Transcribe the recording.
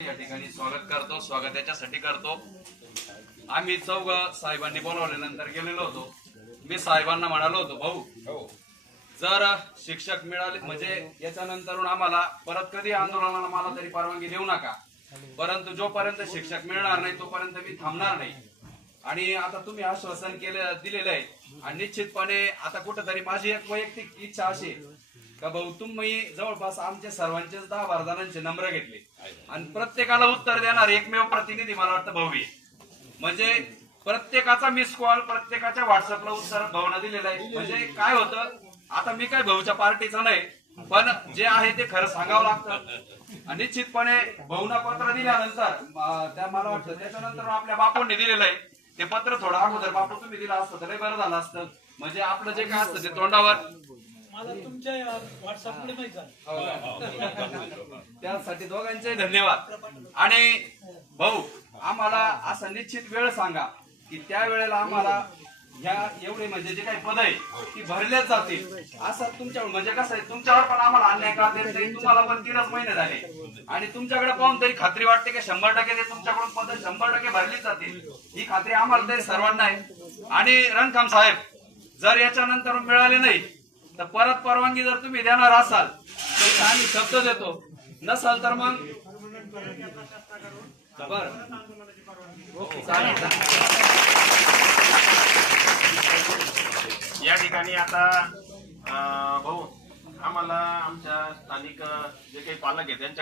या ठिकाणी स्वागत करतो. स्वागत याच्यासाठी करतो, आम्ही चौघ साहेबांनी बोलावल्यानंतर गेलेलो होतो. मी साहेबांना म्हणालो होतो, भाऊ जर शिक्षक मिळाले म्हणजे याच्यानंतर आम्हाला परत कधी आंदोलनाला मला तरी परवानगी देऊ नका, परंतु जोपर्यंत शिक्षक मिळणार नाही तोपर्यंत मी थांबणार नाही. आणि आता तुम्ही आश्वासन दिलेलं आहे आणि निश्चितपणे आता कुठेतरी माझी एक वैयक्तिक इच्छा अशी का भाऊ तुम्ही जवळपास आमच्या सर्वांचे 10-12 जणांचे नंबर घेतले आणि प्रत्येकाला उत्तर देणार एकमेव प्रतिनिधी मला वाटतं भाऊ आहे. म्हणजे प्रत्येकाचा मिस कॉल प्रत्येकाच्या व्हॉट्सअपला उत्तर भाऊना दिलेलं आहे. म्हणजे काय होतं, आता मी काय भाऊच्या पार्टीचा नाही, पण जे आहे ते खरं सांगावं लागतं. निश्चितपणे भाऊना पत्र दिल्यानंतर त्या मला वाटतं त्याच्यानंतर आपल्या बापूंनी दिलेलं आहे ते पत्र थोडं अगोदर बापू तुम्ही दिलं असतं तर बरं झालं असतं. म्हणजे आपलं जे काय असतं ते तोंडावर मला तुमच्या व्हॉट्सअपकडे माहिती झालं. त्यासाठी दोघांचे धन्यवाद. आणि भाऊ आम्हाला असा निश्चित वेळ सांगा की त्या वेळेला आम्हाला ह्या एवढे म्हणजे जे काही पद आहे ती भरलेच जातील. असं तुमच्यावर म्हणजे कसं आहे, तुमच्यावर पण आम्हाला अन्याय का देत नाही. तुम्हाला पण 3च महिने झाले आणि तुमच्याकडे पाहून तरी खात्री वाटते की 100% ते तुमच्याकडून पद 100% भरलीच जातील. ही खात्री आम्हाला तरी सर्वांना आहे. आणि रणकाम साहेब जर याच्यानंतर मिळाले नाही तर परत परवानगी जर तुम्ही देणार असाल तर आम्ही शब्द देतो, नसाल तर मग बरं चालेल. या ठिकाणी आता भाऊ आम्हाला आमच्या स्थानिक जे काही पालक आहेत त्यांच्या